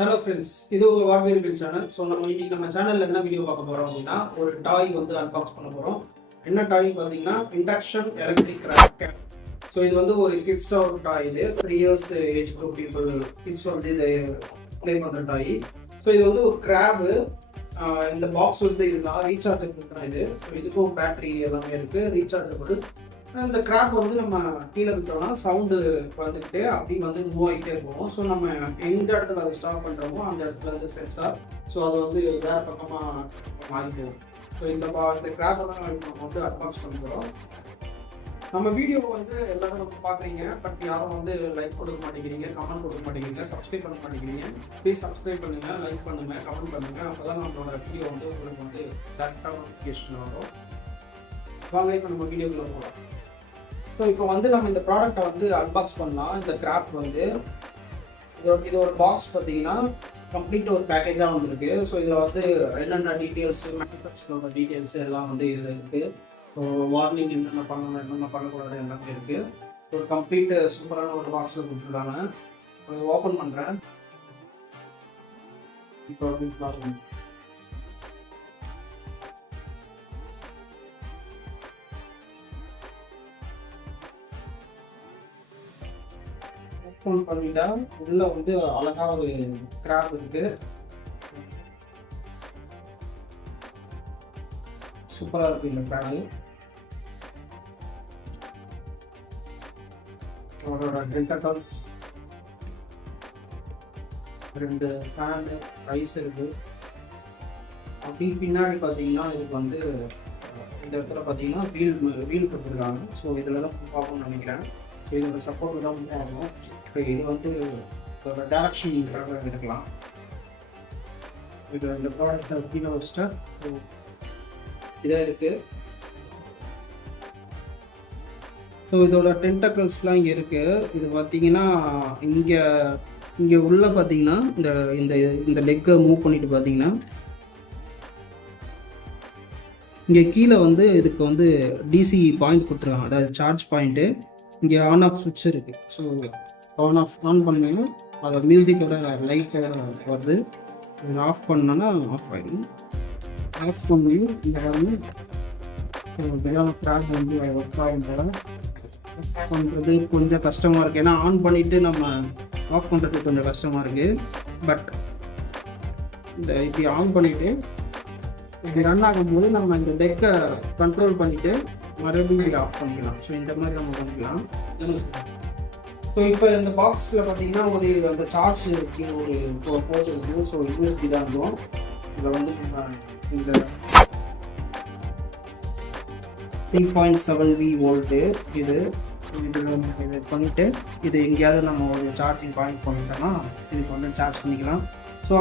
Hello friends, இது உங்கள் வாட்வேல் bill channel. So நம்ம சேனலில் என்ன வீடியோ பார்க்க போகிறோம் அப்படின்னா, ஒரு டாய் வந்து அன்பாக்ஸ் பண்ண போகிறோம். என்ன டாய் பார்த்தீங்கன்னா, இண்டக்ஷன் எலக்ட்ரிக் ரேக்கெட். ஸோ இது வந்து ஒரு கிட்ஸோட டாய். இது 3 years age group people kids வந்து இதை ப்ளே பண்ணுற டாய். ஸோ இது வந்து ஒரு கிராபு. இந்த பாக்ஸ் வந்து இதுதான் ரீசார்ஜபிள் தான். இதுக்கும் பேட்டரி எல்லாமே இருக்குது, ரீசார்ஜபிள். இந்த கிராப் வந்து நம்ம கீழே விட்டோம்னா சவுண்டு வந்துக்கிட்டே அப்படி வந்து மூவ் ஆகிட்டே இருக்கும். ஸோ நம்ம எந்த இடத்துல அதை ஸ்டாப் பண்ணுறோமோ அந்த இடத்துல வந்து சென்சார். ஸோ அது வந்து வேறு பக்கமாக மாறிப்போம். ஸோ இந்த கிராப்பை தான் நம்ம வந்து அன்பாக்ஸ் பண்ண போகிறோம். நம்ம வீடியோ வந்து எல்லாரும் வந்து பார்க்குறீங்க, பட் யாரும் வந்து லைக் கொடுக்க மாட்டேங்கிறீங்க, கமெண்ட் கொடுக்க மாட்டேங்கிறீங்க, சப்ஸ்கிரைப் பண்ண மாட்டேங்கிறீங்க. ப்ளீஸ் சப்ஸ்கிரைப் பண்ணுங்கள், லைக் பண்ணுங்கள், கமெண்ட் பண்ணுங்கள். அப்போ தான் நம்மளோட வீடியோ வந்து உங்களுக்கு வந்து டேரெக்டாக நோட்டிஃபிகேஷன் வரும். வாங்க இப்போ நம்ம வீடியோக்குள்ளே போகலாம். ஸோ இப்போ வந்து நம்ம இந்த ப்ராடக்டை வந்து அன்பாக்ஸ் பண்ணலாம். இந்த கிராஃப்ட் வந்து இது ஒரு பாக்ஸ் பார்த்தீங்கன்னா கம்ப்ளீட் ஒரு பேக்கேஜாக வந்துருக்கு. ஸோ இதில் வந்து என்னென்ன டீட்டெயில்ஸு, மேனுஃபேக்சரோட டீட்டெயில்ஸு எல்லாம் வந்து இதில் இருக்குது. ஸோ வார்னிங் என்னென்ன பண்ணணும், என்னென்ன பண்ணக்கூடாது எல்லாமே இருக்குது. ஒரு கம்ப்ளீட் சூப்பரான ஒரு பாக்ஸில் கொடுத்துருக்காங்க. ஓப்பன் பண்ணுறேன். இப்போ பாருங்க. ஓப்பன் பண்ணிட்டா உள்ள வந்து அழகா ஒரு கிராப் இருக்கு. சூப்பரா இருக்கு இந்த பேனல். அவரோட டென்டக்கல்ஸ், 2 ஃபேன், ரைஸ் இருக்கு. அப்படி பின்னாடி பார்த்தீங்கன்னா இதுக்கு வந்து இந்த இடத்துல பார்த்தீங்கன்னா வீல் கொடுத்துருக்காங்க. ஸோ இதில் தான் பார்க்கணும்னு நினைக்கிறேன். ஸோ இதோட சப்போர்ட் தான் வந்து ஆகும். இது வந்து இதோட டேரக்ஷன் எடுக்கலாம். இது இந்த ப்ராடக்டை கீழே வச்சுட்டா இதாக இருக்குது. ஸோ இதோட டென்டக்கல்ஸ்லாம் இங்கே இருக்குது. இது பார்த்தீங்கன்னா இங்கே உள்ள பார்த்தீங்கன்னா இந்த லெக்கை மூவ் பண்ணிட்டு பார்த்தீங்கன்னா இங்கே கீழே வந்து இதுக்கு வந்து டிசி பாயிண்ட் கொடுத்துருக்காங்க, அதாவது சார்ஜ் பாயிண்ட்டு. இங்கே ஆன் ஆஃப் சுவிட்ச் இருக்குது. ஸோ ஆன் பண்ணீங்கன்னா அதை மியூசிக்கோட லைட்டோட வருது. இது ஆஃப் பண்ணோன்னா ஆஃப் ஆகிடும். ஆஃப் பண்ணி இந்த வந்து கிராப் வந்து ஒர்க் ஆகின்றத பண்ணுறது கொஞ்சம் கஷ்டமாக இருக்குது. ஏன்னா ஆன் பண்ணிவிட்டு நம்ம ஆஃப் பண்ணுறதுக்கு கொஞ்சம் கஷ்டமாக இருக்குது. பட் இப்படி ஆன் பண்ணிவிட்டு இப்படி ரன் ஆகும்போது நம்ம இந்த டெக்கை கண்ட்ரோல் பண்ணிவிட்டு மறுபடியும் இதை ஆஃப் பண்ணிக்கலாம். ஸோ இந்த மாதிரி நம்ம பண்ணிக்கலாம். ஸோ இப்போ இந்த பாக்ஸில் பார்த்தீங்கன்னா ஒரு அந்த சார்ஜ் ஒரு போர்ட் இருக்குது. ஸோ யூஎஸ்பி தான் இருக்கும். இதில் வந்து இந்த 3.7V வோல்ட்டு இது பண்ணிவிட்டு இது எங்கேயாவது நம்ம ஒரு சார்ஜிங் பாயிண்ட் பண்ணிட்டோம்னா இதுக்கு வந்து சார்ஜ் பண்ணிக்கலாம். ஸோ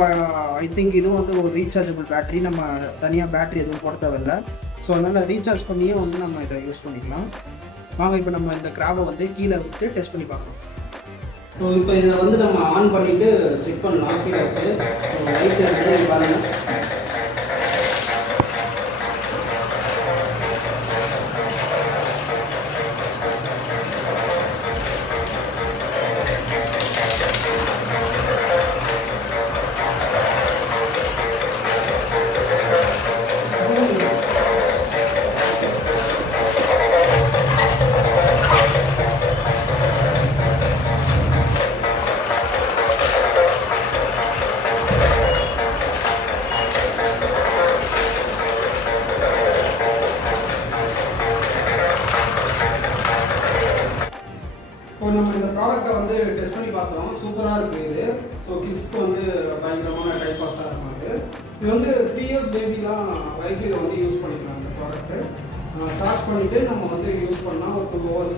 ஐ திங்க் இதுவும் வந்து ஒரு ரீசார்ஜபிள் பேட்டரி. நம்ம தனியாக பேட்டரி எதுவும் போட தேவையில்லை. ஸோ அதனால் ரீசார்ஜ் பண்ணியே வந்து நம்ம இதை யூஸ் பண்ணிக்கலாம். வாங்க இப்போ நம்ம இந்த கிராபை வந்து கீழே விட்டு டெஸ்ட் பண்ணி பார்க்கலாம். ஸோ இப்போ இதை வந்து நம்ம ஆன் பண்ணிவிட்டு செக் பண்ணலாம். கீழே வச்சு லைட் எடுத்து பாருங்கள். நம்ம இந்த ப்ராடக்டை வந்து டெஸ்ட் பண்ணி பார்த்தோம். சூப்பராக இருக்குது இது. ஸோ கிட்ஸ்க்கு வந்து பயங்கரமான டைப் பாஸாக இருக்காது. இது வந்து 3 years பேபிலாம் வரைக்கும் இதை வந்து யூஸ் பண்ணிக்கலாம். இந்த ப்ராடக்ட்டு சார்ஜ் பண்ணிவிட்டு நம்ம வந்து யூஸ் பண்ணால் ஒரு 2 hours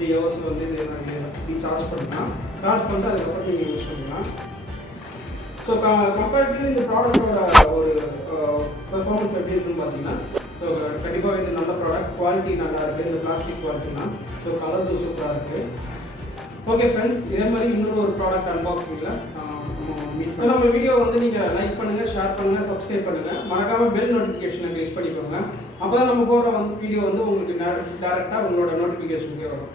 3 hours வந்து இது சார்ஜ் பண்ணிக்கலாம். சார்ஜ் பண்ணிட்டு அதுக்கப்புறம் நீங்கள் யூஸ் பண்ணிக்கலாம். ஸோ கம்பேரிட்டிவ் இந்த ப்ராடக்டோட ஒரு பெர்ஃபார்மன்ஸ் எப்படி இருக்குன்னு பார்த்தீங்கன்னா, ஸோ கண்டிப்பாக இது நல்ல ப்ராடக்ட். குவாலிட்டி நல்லா இருக்குது. இந்த பிளாஸ்டிக் குவாலிட்டிலாம். ஸோ கலர்ஸும் சூப்பராக இருக்குது. ஓகே ஃப்ரெண்ட்ஸ், இதே மாதிரி இன்னொரு ஒரு ப்ராடக்ட் அன்பாக்சிங்கில் இப்போ நம்ம வீடியோ வந்து நீங்கள் லைக் பண்ணுங்கள், ஷேர் பண்ணுங்கள், சப்ஸ்கிரைப் பண்ணுங்கள். மறக்காமல் பெல் நோட்டிஃபிகேஷனை கிளிக் பண்ணிக்கோங்க. அப்போ தான் நம்ம போகிற வீடியோ வந்து உங்களுக்கு டேரெக்டாக உங்களோட நோட்டிஃபிகேஷனுக்கே வரும்.